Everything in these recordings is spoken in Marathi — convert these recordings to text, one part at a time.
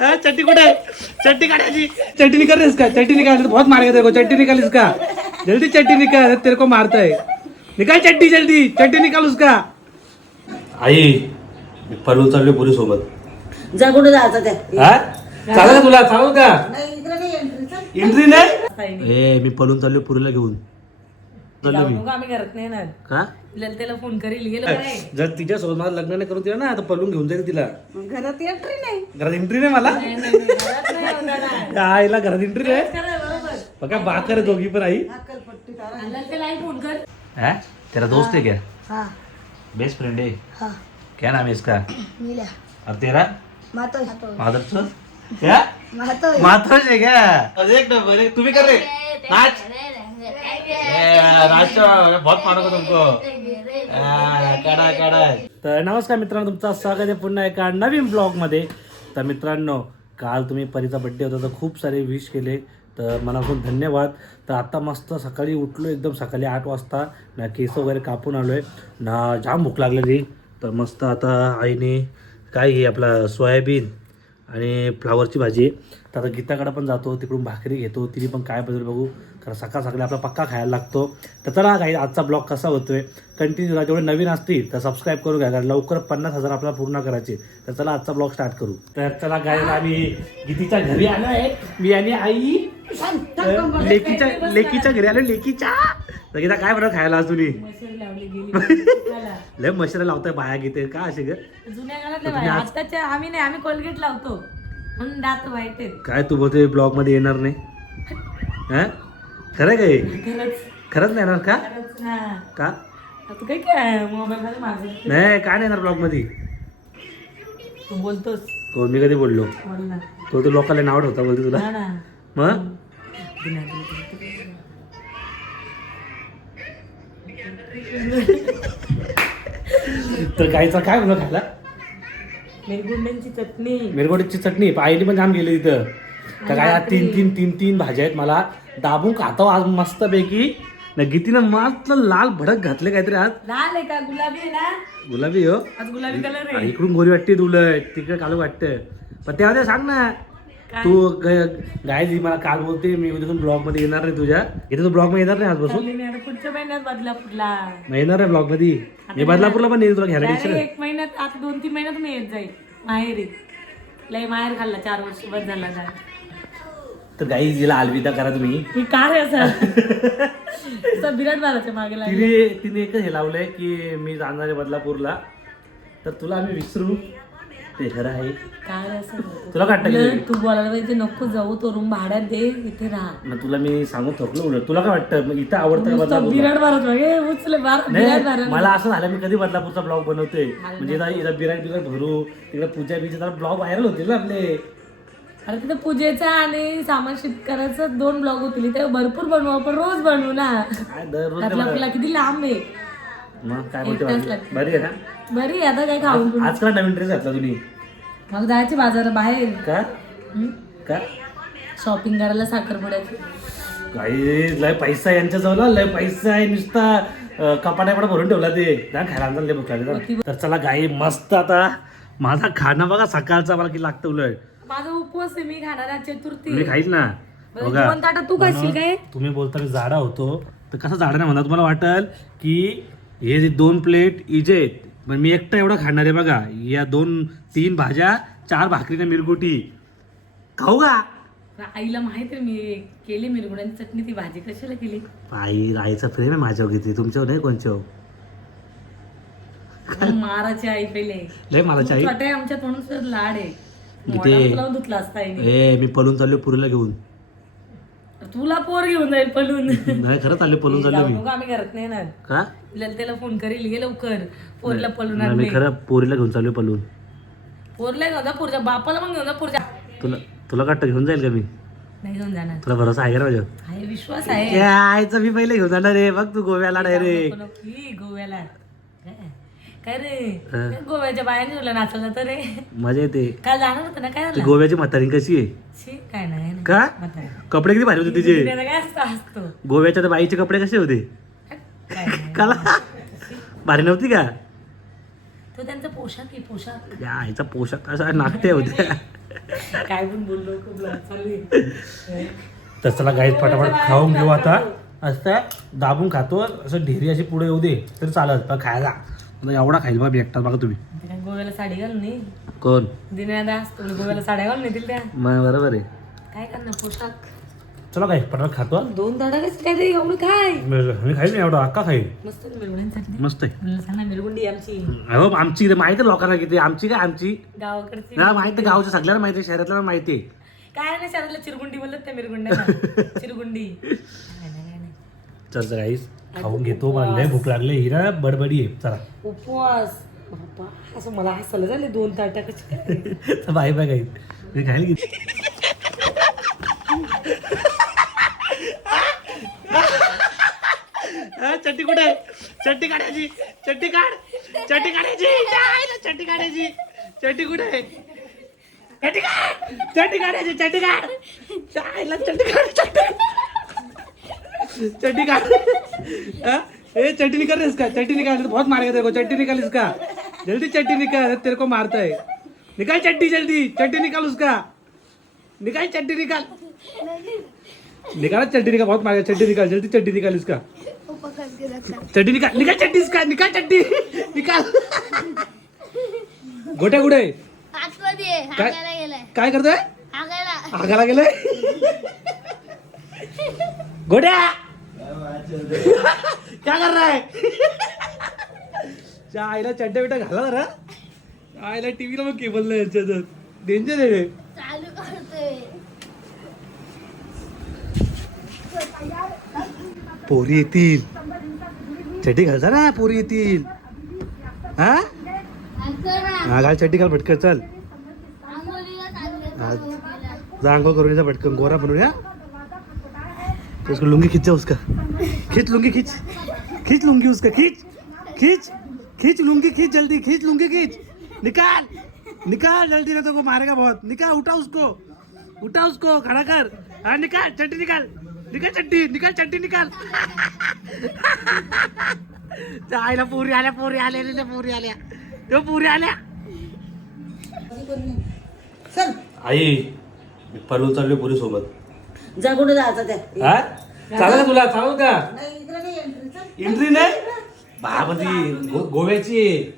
हाँ, चट्टी कुठे चट्टी काढायची. चट्टी निकाल रही इसका चट्टी निकाल बहुत मारेगा तेरे को चट्टी निकाल इसका जल्दी चट्टी निकाल तेरे को मारता है निकाल चट्टी जल्दी. चट्टी निकाल उसका आई मी पळून चाललोय पुरी सोबत जा कुठे जायचं ते? हा? चालेल का तुला? चालेल का. एंट्री नाही? ए मी पळून चाललोय पुरीला घेऊन. चाललो मी मग आम्ही करत नाही ना का? ललतेला फोन करील गेलो जर तिच्या सोबत मला लग्न नाही करून दिलं ना तर पळून घेऊन जाईल तिला. मग घरात एंट्री नाही. घरात एंट्री नाही मला? त्या आईला घरात एंट्री नाही? बरोबर. बघा बाकर आहे दोघी पण आई. ललतेला फोन कर. है? तेरा दोस्त है क्या? हा. बेस्ट फ्रेंड है हा. क्या नाम है इसका? और तेरा? मातो माधव क्या? मातो माधव है क्या? अरे एक नंबर है तू भी कर नाचो बहुत मानोगे तुमको. तर नमस्कार मित्रांनो तुमचं स्वागत आहे पुन्हा एका नवीन ब्लॉगमध्ये तर मित्रांनो काल तुम्ही परीचा बड्डे होता तर खूप सारे विश केले. तर मनापासून धन्यवाद. तर आता मस्त सकाळी उठलो एकदम सकाळी आठ वाजता. ना केस वगैरे कापून आलो आहे ना जाम भूक लागलेली. तर मस्त आता आईने काय हे आपलं सोयाबीन आणि फ्लावरची भाजी आहे. तर आता गीताकडे पण जातो तिकडून भाकरी घेतो तिने पण काय बदल बघू. कारण सकाळ सकाळी आपला पक्का खायला लागतो. तर चला काही आजचा ब्लॉग कसा होतोय कंटिन्यू जेवढे नवीन असतील तर सबस्क्राईब करून घ्या. कारण लवकर पन्नास हजार आपल्याला पूर्ण करायचे तर चला आजचा ब्लॉग स्टार्ट करू. तर चला काय आम्ही गीतीच्या घरी आलो आहे. मी आणि आई लेकीच्या लेकीच्या घरी आलो. लेकीच्या तर गीता काय बरं खायला आज तुम्ही? लय मशीन लावताय बाया गीते. का असे आताच्या आम्ही नाही आम्ही कोलगेट लावतो. दात वाईट काय तू बोलते ब्लॉगमध्ये येणार नाही? हा? खरं काय खरंच. नाही येणार का? का? तू काय काय मोबाईल मध्ये माझं नाही काय नाही येणार ब्लॉगमध्ये तू बोलतोस. हो मी कधी बोललो? तो तो लोकांना नाव ठेवता बोलते तुला. मग? तर काहीचा काय बोललो खायला मिरगुंड्यांची चटणी. मिरगोडीची चटणी. पाहिली पण जाम गेली तिथं. तर काय आज तीन तीन तीन तीन भाज्या आहेत मला. दाबून खातो आज मस्त पैकी ना गीतीनं मस्त लाल भडक घातले काहीतरी आज. लाल आहे का? गुलाबी आहे ना? गुलाबी हो. आज गुलाबी कलर आणि आहे इकडून गोरी वाटते उलट तिकडे कालू वाटतं पण तेव्हा ते सांग ना? तू ग- गायची मला काल बोलते मी उद्यातून ब्लॉगमध्ये येणार नाही तुझ्या. इथे तू ब्लॉगमध्ये येणार नाही आजपासून? पुढच्या महिन्यात बदला पुढला मग येणार आहे ब्लॉगमध्ये? मी बदलापूरला पण येईल तुला घ्यायला एक महिन्यात आता दोन तीन महिन्यात मी येत जाईल. माहेरी. लय माहेर खाल्ला चार वर्ष बस झाला जा तर गाई जिला अलविदा करा तुम्ही. ही कार आहे असं? बिराट बाराच्या मागे लागली. तिने तिने एकच हे लावलंय की मी जाणार आहे बदलापूरला. तर तुला आम्ही विसरू. ते खरं आहे. काय असं तुला काय वाटतं तू बोलायला पाहिजे नको जाऊ तो रूम भाड्यात दे इथे राहा. मग तुला मी सांगून थकलो उलट. तुला काय वाटतं? मग इथं आवडतं का नुसतं बदलापूर मागे उचले बार नाही मला असं झालं मी कधी बदलापूरचा ब्लॉग बनवतोय. म्हणजे इथं इथं बिराट बिराट भरू. तिकडे पूजा बिजा ब्लॉग व्हायरल होतील ना आपले. अरे तिथे पूजेचा आणि सामान करायचं दोन ब्लॉग होतील. ते भरपूर बनवू आपण रोज बनवू ना. काय दररोज आपला किती लांब आहे. मग काय बोलते एक तास बाकी? लागतो. बरी आहे ना? बरी आहे, आता काय खाऊन पिऊन. आज का नवीन ड्रेस घातला तुम्ही? मग जायचे बाजार बाहेर. का? का? शॉपिंग करायला साखरपुड्याची काही लय पैसा यांच्या जवळ लय पैसा आहे नुसता. अं, कपाटापडा भरून ठेवला ते. जा खायला आणलं लय भूक लागली जा. तर चला गाई मस्त आता. माझा खाणं बघा सकाळचा मला की लागतं उलट. माझा उपवास आहे मी खाणार चतुर्थी. मी खाईल ना. बरं, बघा. जेवण ताटात तू खाशील काय? तुम्ही बोलता मी जाडा होतो. तर कसं जाडा नाही म्हणा तुम्हाला वाटेल की हे जे दोन प्लेट इजे आहेत पण मी एकटा एवढा खाणार आहे बघा. या दोन तीन भाज्या चार भाकरीने मिरगुटी. खाऊ का? आईला माहीत आहे मी केली मिरगुड्यांची चटणी ती भाजी कशाला केली? आई राईचा प्रेम आहे माझ्यावर किती. तुमच्यावर नाही कोणच्यावर माराची आई पहिले. लय मला चाई छोटा म्हणून तर लाड आहे. धुतला असता आईने. ए मी पळून चाललो पुरीला घेऊन. तुला पोर घेऊन जाईल पळून नाही खरंच आले पळून चाललो जाऊ मी. नको आम्ही करत नाही ना का? ललतेला फोन करील गे लवकर. पोरला पळून नाही, मी खरं पोरीला घेऊन चाललो पळून पोरला घेऊन जा पुरच्या बापाला पण घेऊन जा पुरच्या तुला तुला काटतं घेऊन जाईल का मी? नाही घेऊन जाणार. तुला भरोसा आहे का रे माझ्यावर? आहे विश्वास आहे. ए, आईचं मी पहिले घेऊन जाणार रे बघ तू गोव्याला डायरेक्ट नको नको. ई, गोव्याला. काय? काय रे काय गोव्याच्या बायाने तुला नाचवलं तर रे? मजा येते. काल जाणार होतं ना काय झालं? गोव्याची म्हातारी कशी आहे? काय नाही नाही. का? म्हातारी. कपडे किती भारी होते तिचे? दुनियाला काय असतं असतो. गोव्याच्या त्या बाईचे कपडे कसे होते? काय नाही. काला? भारी नव्हती का? तो त्यांचा पोशाख आहे पोशाख. या ह्याचा पोशाख असा नागते होते. काय पण बोललो खूप लाज चालू आहे. तर चला गाईत फटाफट खाऊन घेऊ आता. असं दाबून खातो असं ढेरी अशी पुढे येऊ दे तरी चालत पण खायला. आता एवढा खाईल बा मी एकटाच बघा तुम्ही. ते काय गोव्याला साडी घालून नाही कोण? दिनादास तुला गोव्याला साड्या घालून येतील त्या. मग बरोबर आहे. काय करणार पोशाख? चला काय पटापट खातो दोन दाडा कसं काय रे एवढं काय? मी खाईल ना एवढा अक्का खाईल. मस्त मस्त आहे. सांगा मिरगुंडी आमची. अहो आमची माहिती आहे लोकांना किती आमची काय आमची? गावाकडची. ना माहिती आहे गावच्या सगळ्यांना माहिती आहे शहरातल्या माहिती आहे. काय नाही शहराला चिरगुंडी बोलत त्या मिरगुंड्या चिरगुंडी. काय चल गाईस खाऊन घेतो मला लय भूक लागली हिरा बडबडी आहे चला. उपवास. बाप्पा असं मला हसायला झाले दोन ताटा कशी बाय बाय गाईस मी खायला किती चट्टी कुठे आहे? चट्टी काढायची चट्टी काढ चट्टी काढायची. चट्टी काढायची. चट्टी कुठे आहे? चट्टी काढ चट्टी काढायची चट्टी काढ. चट्टी काढ चट्टी चट्टी हाँ? ए चट्टी निकाल रहे इसका चट्टी निकाल बहुत मारेगा तेरे को चट्टी निकाल इसका। जल्दी चट्टी निकाल तेरे को मारता है। निकाल चट्टी जल्दी चट्टी निकाल उसका। निकाल चट्टी निकाल। निकाल चट्टी निकाल बहुत मारेगा चट्टी निकाल जल्दी चट्टी निकाल इसका। चड्डी निकाल निकाल चड्डी इसका निकाल चड्डी निकाल। गोट्या गुडे काय काय करतोय? आगाला गेलाय? गोड्या क्या कर रहा है? त्या आईला चड्ड्या बिड्या घाला जरा? आईला टीव्हीला मग केबल नाही याच्यात. डेंजर आहे चालू करतोय. पोरी येतील. चड्डी घालचा ना पोरी येतील. हा? हा घाल चड्डी घाल पटकन चल. आंघोळीला. चालू जा आंघोळ करून जा पटकन गोरा बनवून या. तो उसको लुंगी खींच जा उसका। खींच लुंगी खींच। खींच लुंगी उसका खींच। खींच। खींच लुंगी खींच जल्दी खींच लुंगी खींच। निकाल। निकाल जल्दी ना तो को मारेगा बहुत। निकाल उठा उसको। उठा उसको खड़ा कर। हाँ निकाल चट्टी निकाल। निकाल चट्टी निकाल चट्टी निकाल। आईला पुरी आल्या पुरी आल्या पुरी आल्या। तो पुरी आल्या। चल। आई मी पलू चाललो पुरी सोबत. जा कुठे जायचं ते हा? चालेल का तुला? चालेल का? नाही इकडे नाही एंट्री नाही? बाबाची गो- गोव्याची.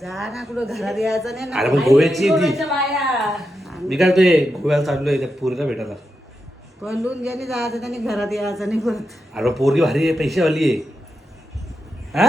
जा ना कुठं घरात यायचं नाही ना. अरे पण गोव्याची आहे ती मी काय ते गोव्याला चाललोय त्या पोरीला भेटायला. पळून ज्याने जायचं त्याने घरात यायचं नाही परत. अरे पोरगी भारी आहे पैशावाली आहे. हा?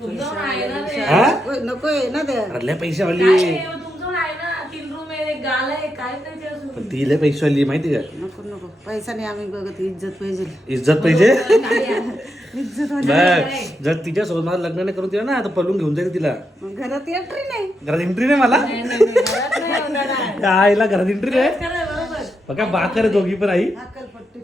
तुमचं आहे ना ते. हा? नको- नको आहे ना ते. अरे लय पैशावाली काय आहे आहे, तुमचं आहे ना तीन रूम आहे एक गाल आहे काय ते पण ती लय पैशावाली माहिती का? नको नको. पैसा नाही आम्ही बघत इज्जत पाहिजे. इज्जत पाहिजे? इज्जत वाली. बघ जर तिच्या सोबत मला लग्न नाही करून दिलं ना तर पळून घेऊन जाईल तिला. मग घरात एंट्री नाही. घरात एंट्री नाही मला? नाही, नाही, नाही, घरात नाही होणार. त्या आईला घरात एंट्री नाही? खरं आहे, बरोबर. बघा बाकर आहे दोघी पण आई. अक्कलपट्टी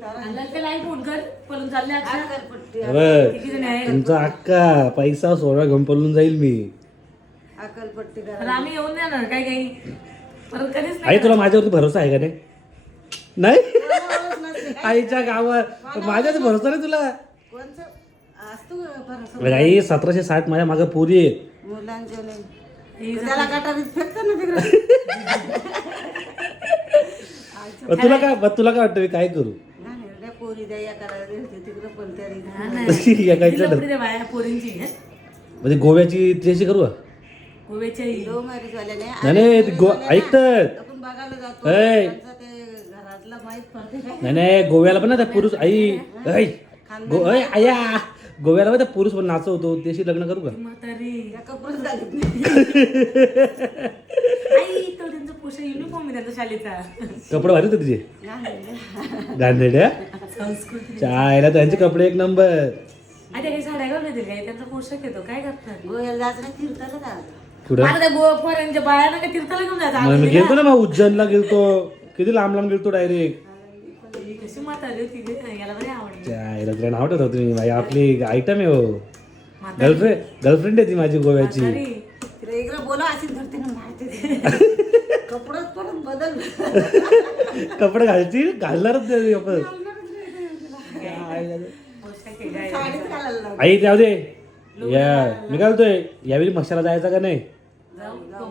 अक्कलपट्टी तुमचा अक्का पैसा सोळा घेऊन पळून जाईल मी. अक्कलपट्टी तर आम्ही येऊन जाणार काय काही? परत कधीच आई तुला माझ्यावरती भरोसा आहे का नाही? नाही? आईच्या गावात माझ्यावर भरोसा नाही तुला? कोणचं? असतो भरोसा? अरे आई सतराशे साठ माझ्या मागे पोरी आहेत मुलांच्या नाही त्याला गटारीत फेकतो ना तिकडे. मग तुला काय मग तुला काय वाटतं मी काय करू? नाही, पोरी द्या या करायला तिकडे पण तरी पोरींची हं? म्हणजे गोव्याची त्याची करू का? गोव्याच्या ही. लव्ह मॅरेज वाल्याने नाही नाही ते गो ऐकतात. आपण बघायला जातो ऐ. त्यांचं ते घरातलं माहीत पडते. काय नाही नाही गोव्याला पण ना त्या पुरुष आई ऐ. गो ऐ आया. गोव्याला पण त्या पुरुष पण नाचवतो त्याशी लग्न करू का? म्हातारी. त्या कपडेच घालीत नाही. आई तो त्यांचा पोशाख युनिफॉर्म आहे त्यांचा शाळेचा. कपडे भारी होते तुझे. गांधेड्या संस्कृती. चायला त्यांचे कपडे एक नंबर आता काही साड्या घालून येतील काय त्यांचा येतो काय करतात? गोव्याला जायचं नाही फिरताना जायचं कुठं आता त्या गोवा फॉरेनच्या बाया ना का तीर्थाला घेऊन जायचं मग मी आगीला. गेलतो ना मग उज्जैनला गेलतो. किती लांब लांब गेलतो डायरेक्ट ही कशी म्हातारी होती गं, याला बरी आवडली. चायला तुला नाव ठेवतो तुम्ही माझी आपली आयटम आहे हो. गर्लफ्रेंड गर्लफ्रेंड आहे ती माझी गोव्याची. म्हातारी. तिला इकडे बोला अशी धरते ना माहिती कपडे परत बदल. कपडे घालतील? घालणारच नाही आपण. पोशाख आहे काय साडीच घालायला लावते. आई जाऊ दे. या मी काय बोलतोय यावेळी मशाला जायचा का नाही?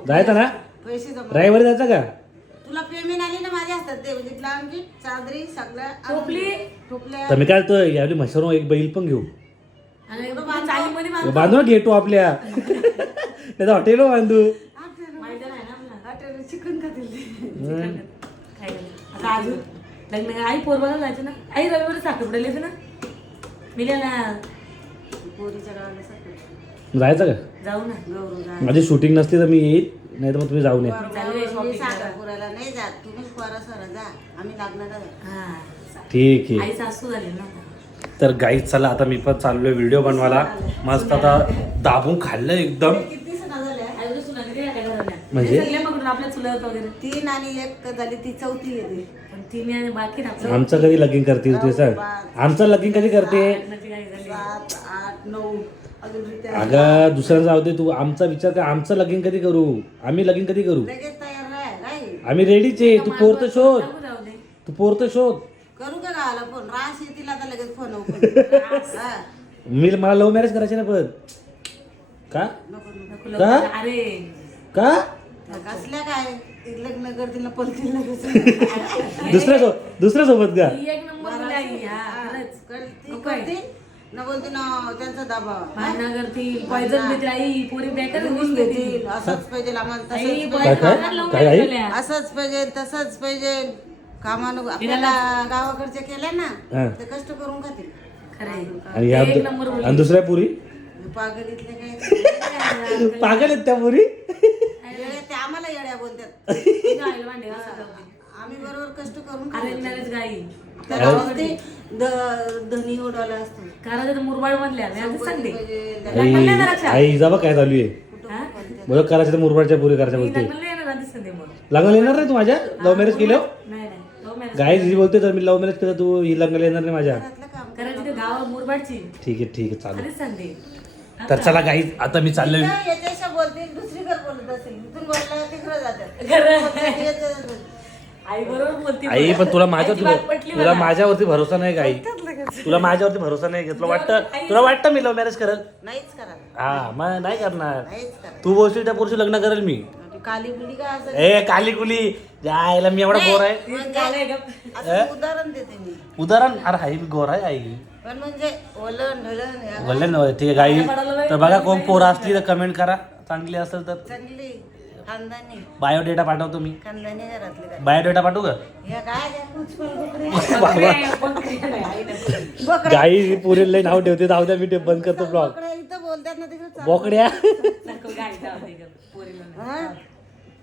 जायचा ना? पैसे जमा. रविवारी जायचा का? तुला पेमेंट आली ना माझ्या हातात ते म्हणजे ब्लँकेट चादरी सगळ्या टोपली? टोपल्या. तर मी काय बोलतोय यावेळी मशावर एक बैल पण घेऊ. आणि चालीमध्ये बांध- बांधू ना घेतो आपल्या. त्याचा हॉटेल बांधू. माहिती नाही ना आपल्याला. हॉटेल चिकन खातील? आता अजून लग्न आई पोरबाला जायचं ना? आई रविवारी साखरपुड्याला येते ना? मिल्या ना पोरीच्या गावाला जायचं का? जाऊ ना माझी शूटिंग नसली तर मी येईल नाही तर मग तुम्ही जाऊन या. मी साखरपुऱ्याला नाही जात. तुम्हीच पोरा सर जा. आम्ही लागणार आहे. हा. ठीक आहे. आई सासू झाली ना आता. तर गाईच चला आता मी पण चाललोय व्हिडिओ बनवायला. मस्त आता दाबून खाल्लं एकदम. किती झाल्या? आई सुना किती? म्हणजे? सगळे बघून आपल्या चुलत वगैरे. तीन आणि एक झाली ती चौथी येते पण आणि बाकी आमचं कधी लगीन करतील ते सांग आमचं लगीन कधी करते? लग्नाची काही झाली सात आठ नऊ. अगं दुसऱ्यांचं जाऊ दे तू. आमचा विचार कर. आमचं लगीन कधी करू? आम्ही लगीन कधी करू? लगेच तयार आम्ही रेडीच आहे तू पोर तर शोध. जाऊ जाऊ दे. तू पोर तर शोध. करू का गावाला फोन? रास येतील आता लगेच फोन ओपन हा. मी मला लव्ह मॅरेज करायचे ना पण. का? नको का? लवकर. अरे. का? कसल्या काय? ते लग्न करतील ना पलतील लगेच. दुसऱ्या सो दुसऱ्या सोबत का? ही एक नंबर मुली हा. खरंच. करतील. ना बोलते ना त्यांचा दबाव. भांडणं करतील पॉयझन देतील आई पोरी बेकार लिहून देतील. असंच पाहिजे आम्हाला आई तसंच काय पाहिजे काय काय आई? पोयझन असंच पाहिजे तसंच पाहिजे. कामानं आपल्याला गावाकडच्या केल्या ना. ते कष्ट करून खातील. खरंय आणि या एक नंबर. आणि दुसऱ्या पुरी? पागल इथले काय? पागल आहेत त्या पुरी? येड्या ते आम्हाला येड्या बोलतात. भांडे. आम्ही बरोबर कष्ट करून अरेंज मॅरेज गाई. असते द- धनी उडवला असतो कारण ते मुरबाड मधल्या मी आधीच सांगते. पाहिजे लग्नाला येणार आई आई जा बा काय चालू आहे. हा? बघ करायचं तर मुरबाडच्या पुरी करायच्या मी बोलते लग्नाला येणार आधीच सांगते मग लग्नाला येणार नाही तू माझ्या? लव्ह मॅरेज केलं नाही नाही. लव्ह मॅरेज गाय जी बोलते तर मी लव्ह मॅरेज केलं तू ही लग्नाला येणार नाही माझ्या. घरातलं काम करायची ते गाव मुरबाडची. ठीक आहे ठीक आहे आधीच सांगते तर चला गाई आता मी चाललोय. याच्याशी दुसरीकडे बोलत असेल. इथून बोलला तिकडे जातात. खरं. येते- आई बरोबर बोलते आई पण तुला अजिबात पटली तुला माझ्यावरती भरोसा नाही गाई. तुला माझ्यावरती भरोसा नाही का? तुला वाटतं तुला वाटतं मी लव्ह मॅरेज करेल? नाहीच करा हा मग नाही करणार. नाहीच करा तू बोलशील त्या पुरुषी लग्न करेल मी. ती काली काय असं? ए काली कुली जायला मी एवढा गोर आहे. असं उदाहरण देते मी. उदाहरण? अरे हाई मी गोर आहे आई. पण म्हणजे ओलन ढळण या बोलले ना ठीक आहे गाई. तर बघा कोण पोरं असली तर कमेंट करा. चांगली असेल तर. चांगली. खानदानी बायोडेटा पाठवतो मी. खानदानी घरातले काय बायोडेटा पाठवू का? काय. बकऱ्या- गाई पुरेल लई नाव ठेवते. जाऊ द्या मी ते बंद करतो ब्लॉग बोकडे इथं बोलतात ना तिकडे चाल- बोकड्या. हा?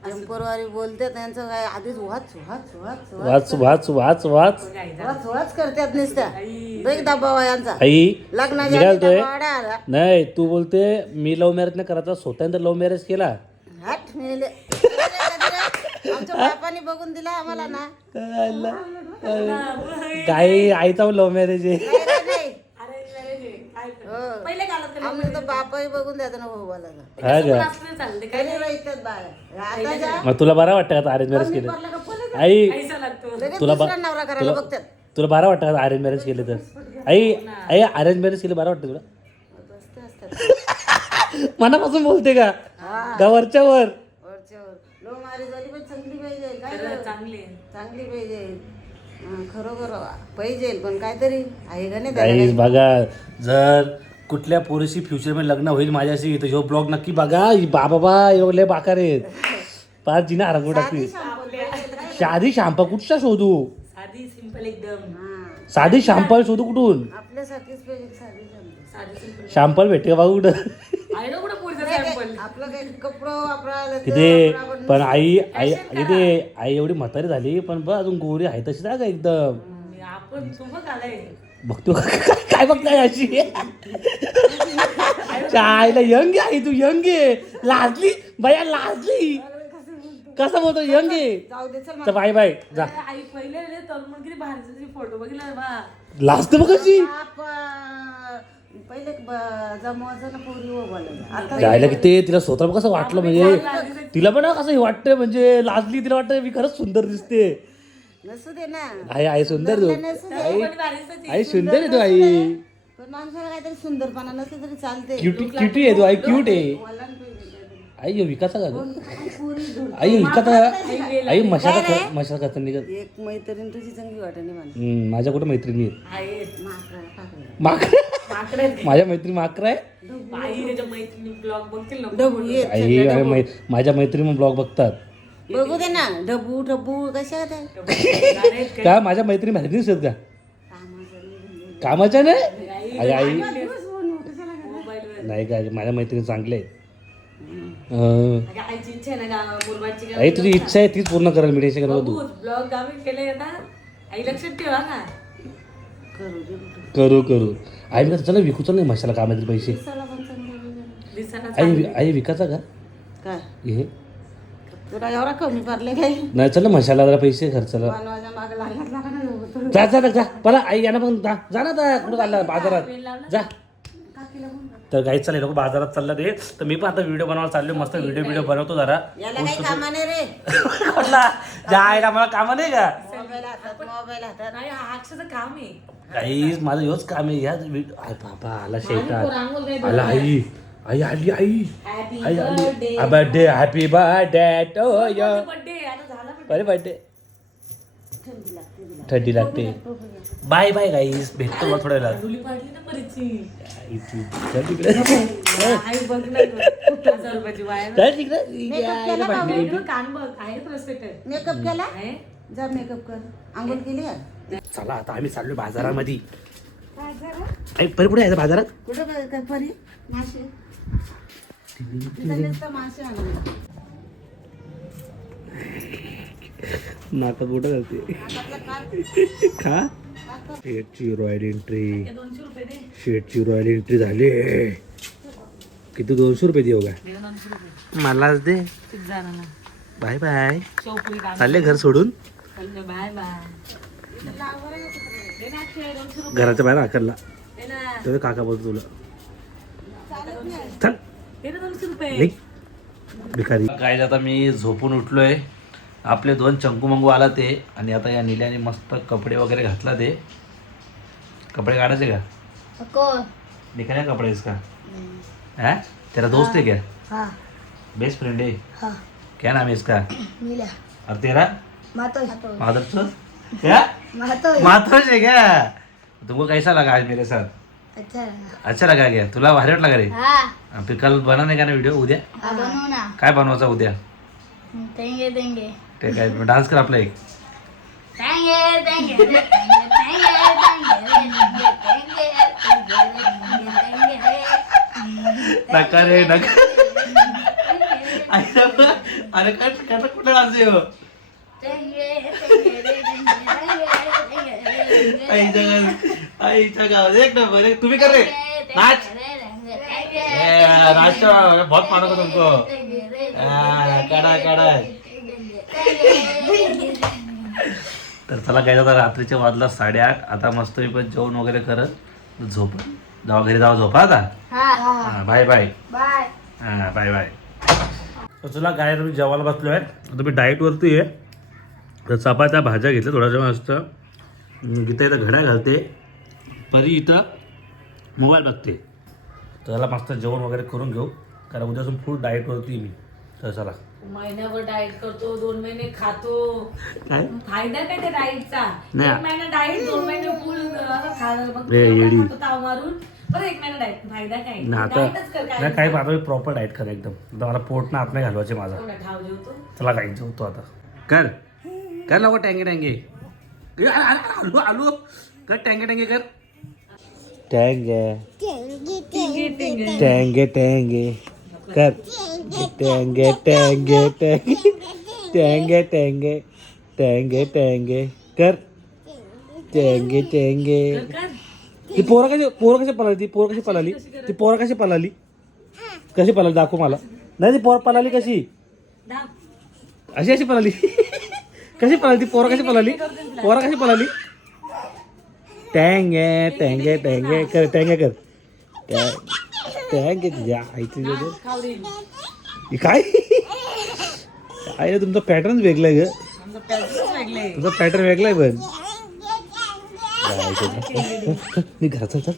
टेम्पोरवारी बोलतात त्यांचं काय आधीच वाच वाच वाच वाच. वाच वाच वाच वाच. गाई जाऊ वाच वाच करतात नुसत्या. बेग दबाव यांचा. आई लग्नाच्या मी काय आधी बोलतोय दबाव आला. नाही तू बोलते मी लव्ह मॅरेज नाही करायचा स्वतः लव्ह मॅरेज केला. हट मेले. आमच्या बापाने बघून दिला आम्हाला ना. काही आईचा लव्ह मॅरेज आहे. नाही नाही? हो. तर बापाही बघून द्यायचं ना हा का आता जा. मग तुला बरं वाटतं का अरेंज मॅरेज केलं. आई लगेच तुला बा- दुसरा नवरा करायला बघतात. तुला बरं वाटतं का अरेंज मॅरेज केलं तर? आई आई अरेंज मॅरेज केलं बरं वाटतं तुला? मस्त असतात मनापासून बोलते का? का वरच्या वर. वरच्यावर लो मारी झाली पण चांगली पाहिजे काय चांगली आहे. चांगली पाहिजे. हं, खरोखर पाहिजे पण काहीतरी आहे का नाही त्याला गाईज बघा जर कुठल्या पोरीशी फ्युचरमध्ये लग्न होईल माझ्याशी तर ह्यो ब्लॉग नक्की बघा. ही बा बाबा एवढे बाकार आहेत. पाच जिना हरंगू टाकली. साधी शांपा कुठच्या शोधू? साधी सिंपल एकदम. हां, साधी शांपल शोधू कुठून? आपल्यासारखीच पाहिजे साधी समजा. साधी सिंपल शांपल भेटते का बघा कुठं? आहे ना कुठं पोरीचं सॅम्पल आपलं काही कपडं वापरायला तिथे पण आई आई तिथे आई एवढी म्हातारी झाली पण बघ अजून गोरी आहे तशी का एकदम? आपण सोबत आलाय. बघतो. काय बघताय अशी? चायला यंग आहे तू यंग आहे. लाजली? बाया लाजली. कसं बोलतो यंग आहे? जाऊ दे चल तर बाय बाय. जा. आई पहिले रे तरुण किती फोटो बघितला बा. लाजते बघ कशी बाप, अं, पहिले ब- जमवायचं हो आता जायला की ते तिला स्वतः कसं वाटलं म्हणजे? तिला पण कसं हे वाटतंय म्हणजे लाजली तिला वाटतं मी खरंच सुंदर दिसते. नसू दे ना. आई आई सुंदर. तू नसू दे. आई सुंदर आहे तू आई. पण माणसाला काहीतरी सुंदरपणा नसलं तरी चालते क्युटी क्युटी आहे तू आई क्यूट आहे. आई यो विकासा का गं? आई यो विकासा आई मशाचा कर मशाचा करता निघत एक मैत्रीण तुझी चांगली वाटणे मला हम्म, माझ्या कुठं मैत्रिणी आहेत? आहेत माकडं. माझ्या मैत्रिणी माकरा आहे? आई त्याच्या मैत्रिणी ब्लॉग बघतील ना. डबू ये आई अरे मै- माझ्या मैत्रिणी ब्लॉग बघतात. बघू दे ना. डबू डबू कशा त्या आहेत का? माझ्या मैत्रिणी मैत्रिणीच आहेत का? कामाच्या नाही अरे आई नाही का माझ्या मैत्रिणी चांगले आहेत. आईची इच्छा आहे ना गा- मुरबाडची आई तुझी इच्छा आहे तीच पूर्ण करायला मिळायची का तू ब्लॉग गावी केले आई लक्षात ठेवा ना. करू. करू करू. आई मी चला विकू चल नाही मशाला कामाचे पैसे. आई आई विकायचा का? काय? हे? तुला एवढा कमी पडले काय? नाही चल मशाला जरा पैसे खर्चाला. जा जा जा पला आई यांना पण जा. जा ना कुठं चालला? बाजारात. जा. तर काही चालेल लोक बाजारात चालला रे तर मी पण आता व्हिडिओ बनवायला चाललो मस्त व्हिडिओ व्हिडिओ बनवतो जरा. याला काही कामा नाही रे. कुठला? जा आईला मला कामं नाही का? मोबाईल हातात मोबाईल हातात. नाही हा अक्षरचं काम आहे. काहीच माझं हेच काम आहे. याच व्हिडिओ आय बाबा आला शेतात. आला आई. आई आली आई. हॅपी आई आली. Birthday happy birthday to you birthday आता झाला बरे बर्थडे थंडी लागते बाय बाय गाईस भेटतो मग थोड्या वेळात. धुली पाडली ना परीची. आई तू चल तिकडे. आई बघ ना गं. हजार रुपयाची वाया चल तिकडे. ना. कान बघ आहे प्रस्पेक्टर मेकअप केला? आहे. जा मेकअप कर. आंघोळ केली का? चला आता आम्ही चाललो बाजारामध्ये. परी पुढे आहे बाजारात? कुठं बघ- काय परी? मासे तिथं नुसतं मासे आणले. नाका कुठं घालते खा. शेटची रॉयल एंट्री. दोनशे रुपये दे. शेटची रॉयल एंट्री झाली. किती? दोनशे रुपये देऊ का? मलाच दे. Bye bye. चालले घर सोडून? घराच्या बाहेर आकरला. तेव्हा काका बोलतो तुला. चल. भिकारी. काय आता मी झोपून उठलोय. आपले दोन चंकू मंगू आला ते आणि आता या निल्याने मस्त कपडे वगैरे घातला ते. कपडे काढायचे का? नको निघाल्या कपडे का? है? तेरा दोस्त है. क्या? हाँ. बेस्ट फ्रेंड है हाँ. क्या नाम है इसका? और तेरा? मातो माधव तो क्या? मातो माधव है क्या? तुमको कैसा लगा आज मेरे साथ? अच्छा लगा. अच्छा लगा क्या? तुला भारी वाटला का रे? हाँ. फिर कल बनाने का ना व्हिडिओ उद्या? बनवू ना. काय बनवायचा उद्या? देंगे देंगे. ते काय डान्स कर आपला एक. नका रे नका. अरे काय काय कुठे डान्स आहे हो? आईच्या गावात आईच्या गावात. एक नंबर एक. तुम्ही कर रे. नाच. ए, नाच बहुत मानक तुमको. हा, काढा काढा. तर चला काय आता रात्रीच्या वाजला साडेआठ. आता मस्त मी पण जेवण वगैरे करत झोप. जावा घरी जावा झोपा आता. हा, बाय बाय बाय हा बाय बाय तर चला काय तुम्ही जेवायला बसलो आहे आता मी डाएटवरती आहे. तर चपात्या भाज्या घेतल्या थोड्याशा मस्त गीता इथं घड्या घालते. परी इथं मोबाईल बघते. तर त्याला मस्त जेवण वगैरे करून घेऊ. कारण उद्यापासून फुल डाएटवरती मी. तर चला. महिन्याभर डाएट करतो दोन महिने खातो. काय? फायदा काय त्या डाएटचा नाही. एक महिना डाएट दोन महिने फुल असं खाणं मग ए, एवढं येडी. खातो ताव मारून. परत एक महिना डाएट फायदा काय? ना आता डाएटच कर नाही काय काही आता मी प्रॉपर डाएट कर एकदम. आता मला पोट ना आत नाही घालवायचे माझा. कोणा ठाव जेवतो? चला काही जेवतो आता. कर. कर लवकर टँगे टँगे ए, आ- आ- आलू आलू. कर टँगे टँगे कर. टँगे. टँगे टँगे कर। टँगे टँगे टँगे टँगे टँगे टँगे टँगे कर। टँगे टँगे ती पोरं कशी पोरं कशी पळाली? ती पोरं कशी पळाली? ती पोरं कशी पळाली? कशी पळाली? दाखव मला. नाही ती पोर पळाली कशी. अशी अशी पळाली. कशी पळाली? ती पोरं कशी पळाली? पोरं कशी पळाली? टँगे टँगे टँगे कर टँगे कर. टँगे तुझ्या आईचं जे ते. खाऊ देईल हे काय? काय रे, तुमचा पॅटर्न वेगळा आहे ग. तुमचा पॅटर्न वेगळा आहे पण. मी घरात चल चल.